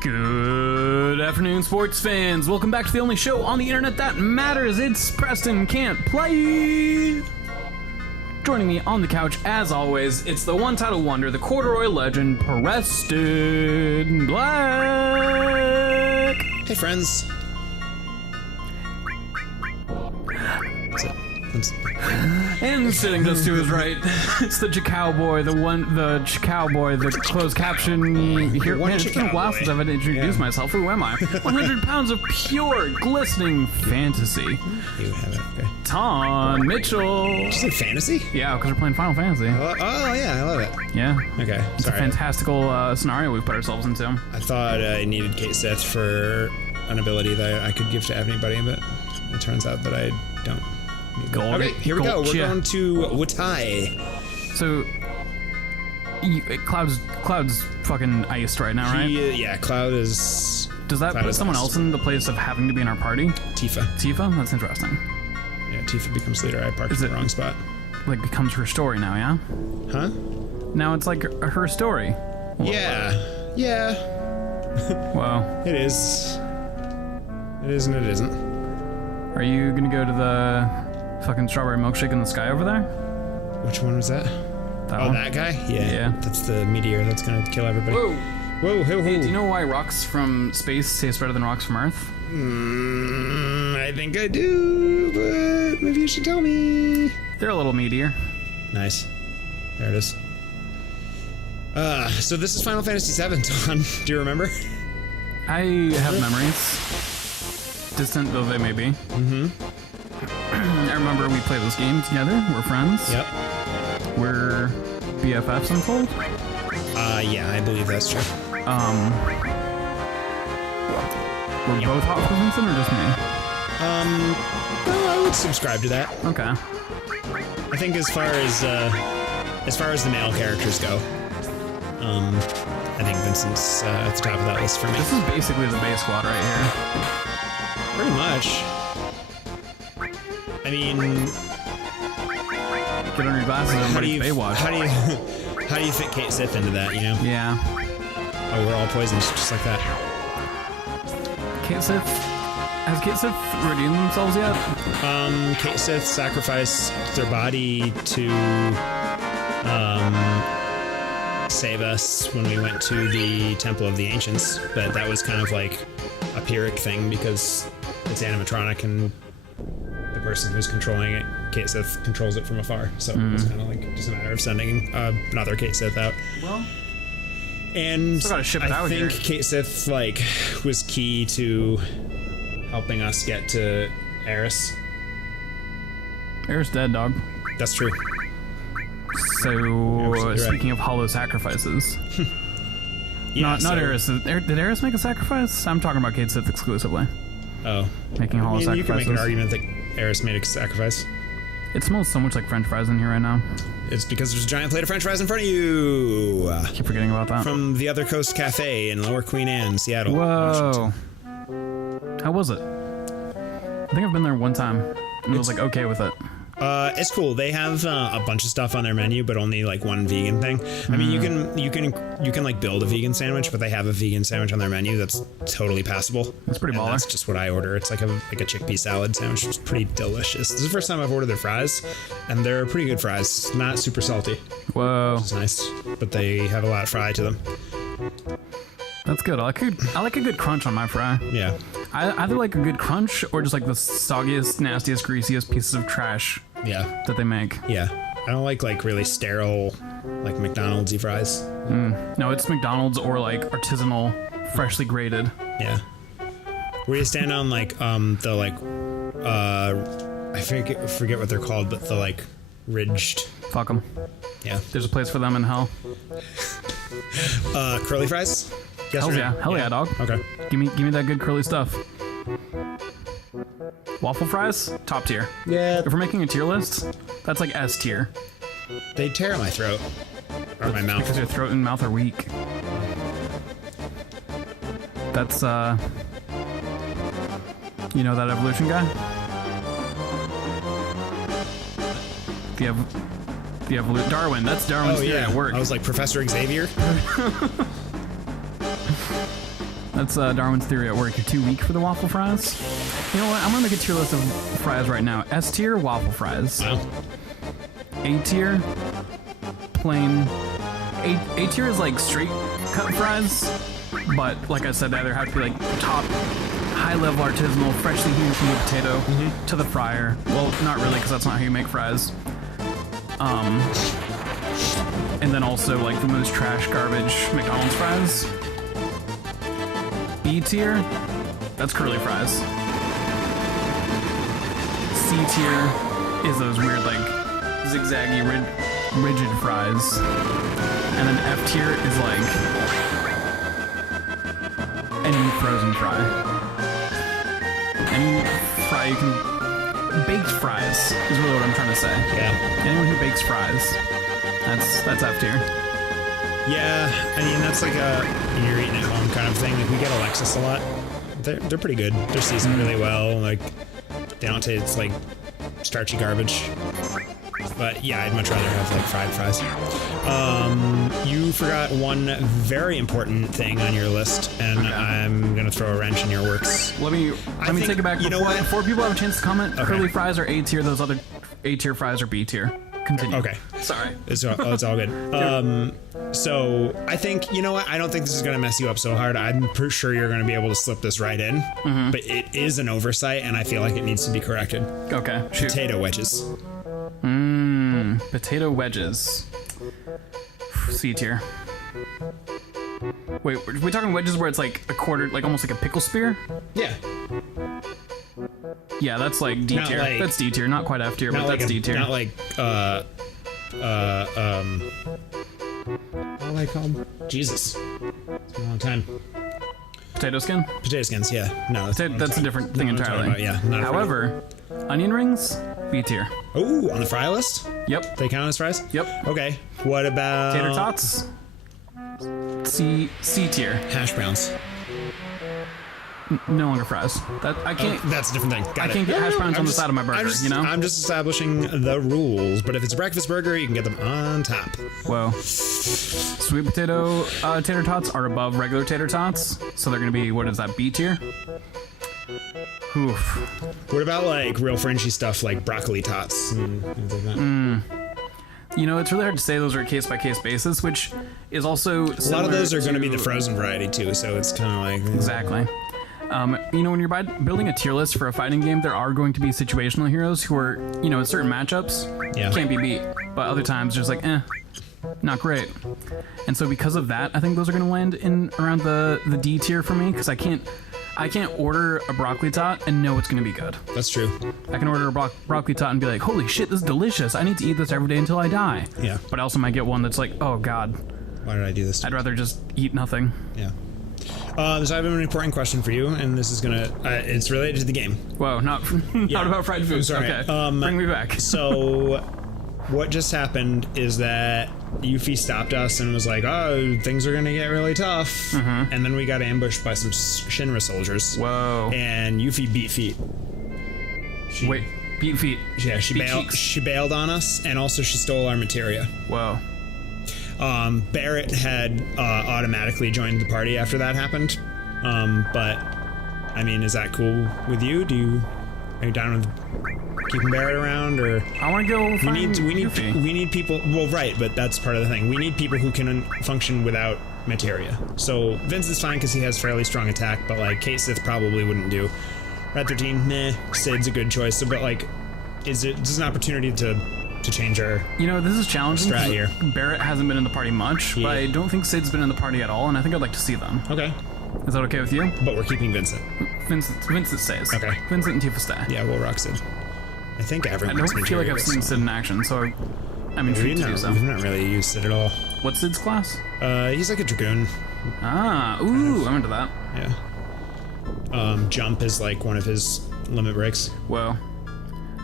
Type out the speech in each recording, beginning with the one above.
Good afternoon, sports fans. Welcome back to the only show on the internet that matters. It's Preston Can't Play. Joining me on the couch, as always, it's the one-title wonder, the corduroy legend, Preston Black. Hey, friends. And sitting just to his right, it's the cowboy, the cowboy, the closed caption. Here, man, it's been a while since I've introduced myself. Who am I? 100 pounds of pure, glistening fantasy. You have it, okay. Taun Mitchell. Did you say fantasy? Yeah, because we're playing Final Fantasy. Oh, yeah, I love it. Yeah. Okay, It's a fantastical scenario we've put ourselves into. I thought I needed Kate Seth for an ability that I could give to anybody, but it turns out that I don't. Okay, here we go. We're going to Wutai. So, Cloud's fucking iced right now, right? Yeah, Cloud is... Does that put someone else in the place of having to be in our party? Tifa. Tifa? That's interesting. Yeah, Tifa becomes leader. I parked in the wrong spot. Like, becomes her story now, yeah? Huh? Now it's like her story. Yeah. Yeah. Wow. It is. It is and it isn't. Are you gonna go to the fucking strawberry milkshake in the sky over there? Which one was that? That guy? Yeah. That's the meteor that's gonna kill everybody. Whoa. Whoa, ho, ho. Hey, do you know why rocks from space taste better than rocks from Earth? I think I do, but maybe you should tell me. They're a little meatier. Nice. There it is. So this is Final Fantasy VII, Taun. Do you remember? I have memories. Distant though they may be. Mm-hmm. I remember we played this game together. We're friends. Yep. We're BFFs, I'm told. Yeah, I believe that's true. We're both hot for Vincent or just me? Well, I would subscribe to that. Okay. I think as far as the male characters go, I think Vincent's at the top of that list for me. This is basically the base squad right here. Pretty much. I mean, get on your glasses and ready Baywatch. How do you fit Kate Sith into that, you know? Yeah. Oh, we're all poisons, just like that. Has Kate Sith redeemed themselves yet? Kate Sith sacrificed their body to save us when we went to the Temple of the Ancients, but that was kind of like a Pyrrhic thing because it's animatronic and the person who's controlling it, Kate Sith, controls it from afar. So it's kind of like just a matter of sending another Kate Sith out. Well, and still gotta ship it out I think here. Kate Sith was key to helping us get to Eris. Eris dead, dog. That's true. So, speaking of hollow sacrifices, not Eris. Did Eris make a sacrifice? I'm talking about Kate Sith exclusively. Oh, making hollow sacrifices. You can make an argument that Eris made a sacrifice. It smells so much like French fries in here right now. It's because there's a giant plate of French fries in front of you. I keep forgetting about that. From the Other Coast Cafe in Lower Queen Anne, Seattle, Whoa. Washington. How was it? I think I've been there one time and was like okay with it. It's cool. They have a bunch of stuff on their menu, but only like one vegan thing. I mean, you can like build a vegan sandwich, but they have a vegan sandwich on their menu that's totally passable. That's pretty baller. That's just what I order. It's like a chickpea salad sandwich. It's pretty delicious. This is the first time I've ordered their fries, and they're pretty good fries. Not super salty. Whoa. Which is nice, but they have a lot of fry to them. That's good. I like a good crunch on my fry. Yeah. I either like a good crunch or just like the soggiest, nastiest, greasiest pieces of trash. Yeah. That they make. Yeah. I don't like really sterile, like McDonald's-y fries. No, it's McDonald's or like artisanal, freshly grated. Yeah. Where you stand on like I forget what they're called, but the like ridged. Fuck them. Yeah. There's a place for them in hell. Curly fries? Yes, Hell yeah, dog. Okay. Give me that good curly stuff. Waffle fries, top tier. Yeah. If we're making a tier list, that's like S tier. They tear my throat. Or my mouth. Because your throat and mouth are weak. That's you know that evolution guy? The Darwin. That's Darwin's theory at work. I was like Professor Xavier. That's Darwin's theory at work. You're too weak for the waffle fries. You know what? I'm gonna make a tier list of fries right now. S tier, waffle fries. Wow. A tier, plain. A tier is like straight cut fries, but like I said, they either have to be like top, high level artisanal, freshly heated from the potato to the fryer. Well, not really, because that's not how you make fries. And then also like the most trash garbage McDonald's fries. B tier, that's curly fries. C tier is those weird like zigzaggy rigid fries. And then F tier is like any frozen fry. Any fry you can... Baked fries is really what I'm trying to say. Yeah. Anyone who bakes fries, that's F tier. Yeah, I mean, that's like a you're eating at home kind of thing. Like, we get Alexis a lot. They're pretty good. They're seasoned really well. Like, they don't taste like starchy garbage. But yeah, I'd much rather have like fried fries. You forgot one very important thing on your list, and okay. I'm gonna throw a wrench in your works. Let me take it back. You know what? Before people have a chance to comment, okay. Curly fries are A tier. Those other A tier fries are B tier. Continue. Okay. Sorry. It's all good. So I think, you know what? I don't think this is going to mess you up so hard. I'm pretty sure you're going to be able to slip this right in. Mm-hmm. But it is an oversight, and I feel like it needs to be corrected. Okay. Shoot. Potato wedges. Potato wedges. C tier. Wait, are we talking wedges where it's like a quarter, like almost like a pickle spear? Yeah. Yeah, that's like D tier. Like, that's D tier, not quite F tier, but like that's D tier. Not like what do I call them? Jesus. It's been a long time. Potato skin? Potato skins, yeah. No, that's a different thing entirely. About, yeah. However, onion rings, B tier. Oh, on the fry list? Yep. They count as fries? Yep. Okay. What about tater tots? C tier. Hash browns. No longer fries. That I can't. That's a different thing. I can't get hash browns on the side of my burger. You know. I'm just establishing the rules. But if it's a breakfast burger, you can get them on top. Whoa. Sweet potato tater tots are above regular tater tots, so they're gonna be, what is that, B tier? Oof. What about like real Frenchy stuff like broccoli tots and things like that? You know, it's really hard to say. Those are a case-by-case basis, which is also a lot of those are going to be the frozen variety too, so it's kind of like exactly. You know, when you're building a tier list for a fighting game, there are going to be situational heroes who are, you know, in certain matchups can't be beat, but other times just like not great. And so because of that, I think those are going to land in around the D tier for me, because I can't order a broccoli tot and know it's going to be good. That's true. I can order a broccoli tot and be like, holy shit, this is delicious. I need to eat this every day until I die. Yeah. But I also might get one that's like, oh god, why did I do this? I'd rather just eat nothing. Yeah. So I have an important question for you, and this is gonna it's related to the game. Whoa, not about fried food. Sorry. Okay, bring me back. So what just happened is that Yuffie stopped us and was like, oh, things are gonna get really tough. Mm-hmm. And then we got ambushed by some Shinra soldiers. Whoa. And Yuffie beat feet. Beat feet? Yeah, she bailed on us, and also she stole our materia. Whoa. Barrett had automatically joined the party after that happened. But I mean, is that cool with you? Are you down with keeping Barrett around, or I want to go find we need people. Well, right, but that's part of the thing. We need people who can function without materia. So Vince is fine because he has fairly strong attack, but like Kate Sith probably wouldn't do. Red 13, meh. Sid's a good choice. So, but like, is it just an opportunity to change our? You know, this is challenging. Strat here. Barrett hasn't been in the party much, but I don't think Sid's been in the party at all, and I think I'd like to see them. Okay. Is that okay with you? But we're keeping Vincent. Vincent stays. Okay. Vincent and Tifa stay. Yeah, we'll rock Sid. I think everyone's. I don't feel like I've seen Sid in action, so I'm intrigued to do so. We've not really used Sid at all. What's Sid's class? He's like a dragoon. Ah, ooh, I'm into that. Yeah. Jump is like one of his limit breaks. Whoa.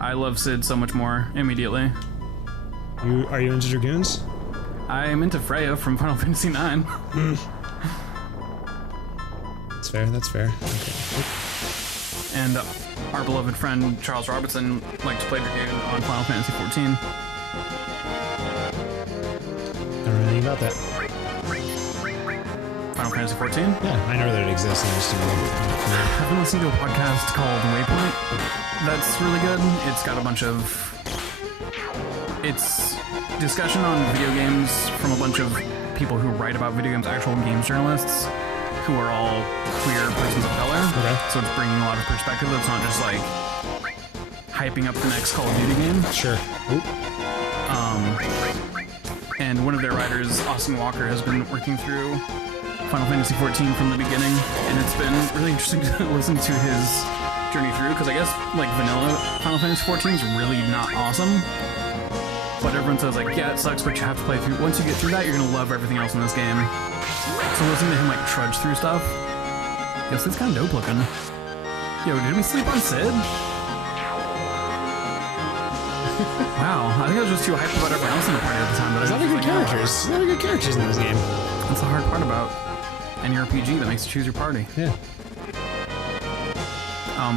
I love Sid so much more immediately. Are you into dragoons? I am into Freya from Final Fantasy IX. That's fair, that's fair. Okay. And our beloved friend Charles Robertson liked to play dragoon on Final Fantasy XIV. I don't know anything about that. Final Fantasy 14? Yeah, I know that it exists. I just didn't know. I've been listening to a podcast called Waypoint. That's really good. It's got a bunch of... It's discussion on video games from a bunch of people who write about video games, actual games journalists, who are all queer persons of color. Okay. So it's bringing a lot of perspective. It's not just like hyping up the next Call of Duty game. Sure. Oop. And one of their writers, Austin Walker, has been working through Final Fantasy XIV from the beginning, and it's been really interesting to listen to his journey through, because I guess, like, vanilla Final Fantasy XIV is really not awesome, but everyone says, like, yeah, it sucks, but you have to play through. Once you get through that, you're gonna love everything else in this game. So listening to him, like, trudge through stuff, yes, it's kind of dope looking. Yo, did we sleep on Sid? Wow, I think I was just too hyped about everyone else in the party at the time. But There's a lot of good characters. There's a lot of good characters in this game. That's the hard part about any RPG that makes you choose your party. Yeah.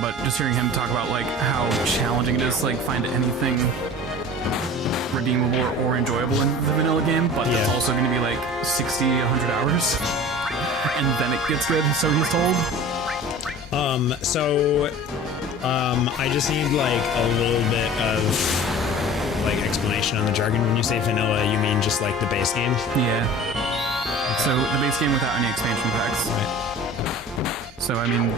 But just hearing him talk about like how challenging it is to like find anything redeemable or enjoyable in the vanilla game, but it's also going to be like 60, 100 hours, and then it gets good. So he's told. I just need like a little bit of like explanation on the jargon. When you say vanilla, you mean just like the base game? Yeah. So the base game without any expansion packs. Right. So I mean,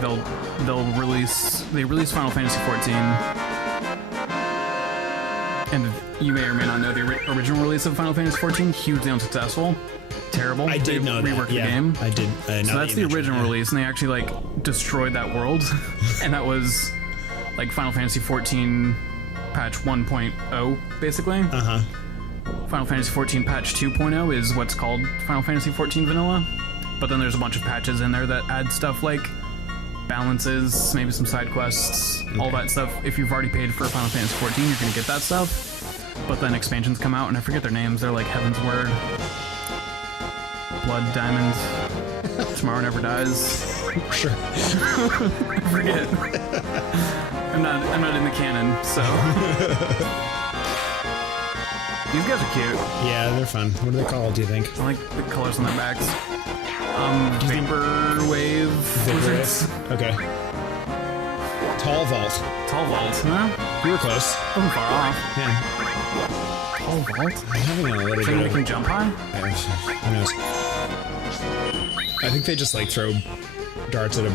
they release Final Fantasy XIV, and you may or may not know the original release of Final Fantasy XIV, hugely unsuccessful, terrible. I did know that. Reworked the Yeah, game. I did. So that's the original release, and they actually like destroyed that world, and that was like Final Fantasy XIV patch 1.0, basically. Uh-huh. Final Fantasy XIV patch 2.0 is what's called Final Fantasy XIV Vanilla, but then there's a bunch of patches in there that add stuff like balances, maybe some side quests, all that stuff. If you've already paid for Final Fantasy XIV, you're gonna get that stuff. But then expansions come out, and I forget their names. They're like Heaven's Word, Blood Diamond, Tomorrow Never Dies. Sure. I forget. I'm not in the canon, so. These guys are cute. Yeah, they're fun. What are they called, do you think? I like the colors on their backs. Vaporwave Wizards. Okay. Tall Vault. Tall Vault, huh? You were close. Wasn't far off. Yeah. Tall Vault? I'm having a little Think bit they of... can jump high? Who knows? I think they just like throw darts at a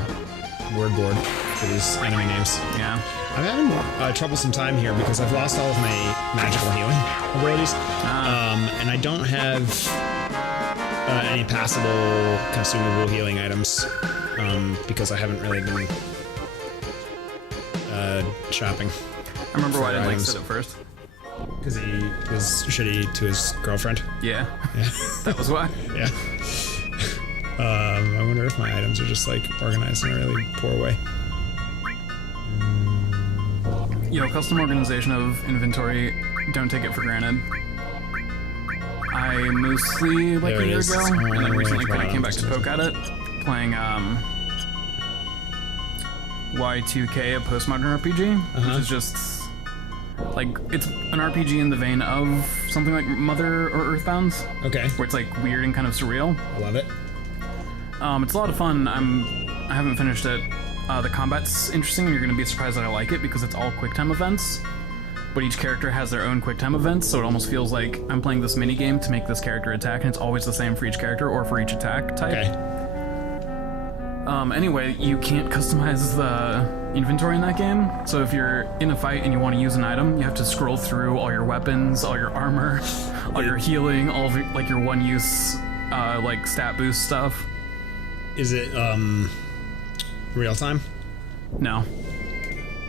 word board for these enemy names. Yeah. I'm having a troublesome time here because I've lost all of my magical healing abilities, and I don't have any passable, consumable healing items because I haven't really been shopping. I remember why I didn't like Sid at first. Because he was shitty to his girlfriend. Yeah. That was why. Yeah. I wonder if my items are just like organized in a really poor way. You know, custom organization of inventory, don't take it for granted. I mostly, like There a it year is. ago, and then recently Wow, I came back to poke at it, playing Y2K, a postmodern RPG, which is just, like, it's an RPG in the vein of something like Mother or Earthbound, Okay. where it's like weird and kind of surreal. I love it. It's a lot of fun. I haven't finished it. The combat's interesting, and you're going to be surprised that I like it because it's all QuickTime events. But each character has their own QuickTime events, so it almost feels like I'm playing this mini game to make this character attack, and it's always the same for each character or for each attack type. Okay. Anyway, you can't customize the inventory in that game. So if you're in a fight and you want to use an item, you have to scroll through all your weapons, all your armor, all your healing, all of your, like your one-use like stat boost stuff. Is it real time? No.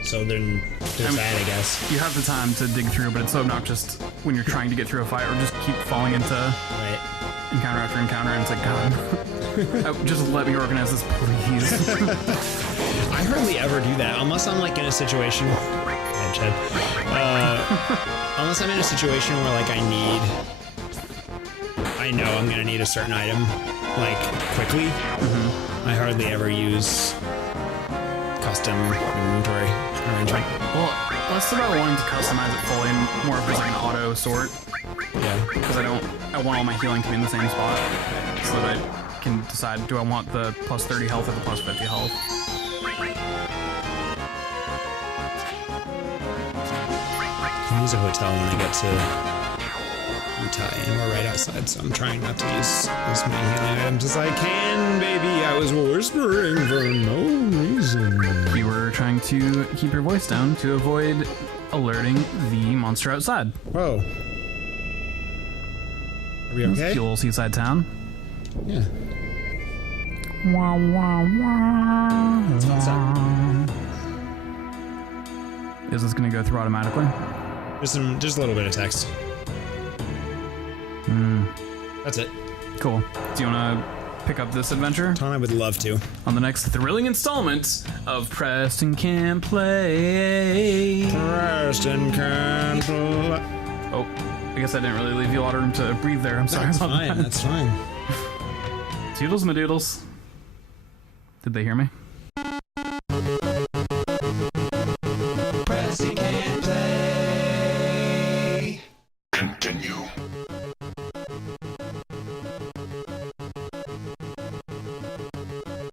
So then there's that, I guess. You have the time to dig through, but it's so obnoxious when you're trying to get through a fight or just keep falling into Right. encounter after encounter, and it's like, God, just let me organize this, please. I hardly ever do that unless I'm like in a situation. Hey, Chad. Unless I'm in a situation where like I know I'm gonna need a certain item like quickly. I hardly ever use custom inventory arrangement. Well, less about wanting to customize it fully and more of just like an auto sort, Yeah. because I want all my healing to be in the same spot so that I can decide, do I want the plus 30 health or the plus 50 health? I can use a hotel when I get to Wutai, and we're right outside, so I'm trying not to use as many healing items as I can, baby. I was whispering for no reason. You were trying to keep your voice down to avoid alerting the monster outside. Whoa. Are we okay? Cute little seaside town. Yeah. Wah, wah, wah. That's fun stuff. Is this gonna go through automatically? Just a little bit of text. That's it. Cool. Do you wanna pick up this adventure? Taun, I would love to. On the next thrilling installment of Preston Can Play. Preston can play. Oh, I guess I didn't really leave you a lot of room to breathe there. I'm sorry That's about fine, that. that's fine. Toodles my doodles. Did they hear me? Preston can play. Continue.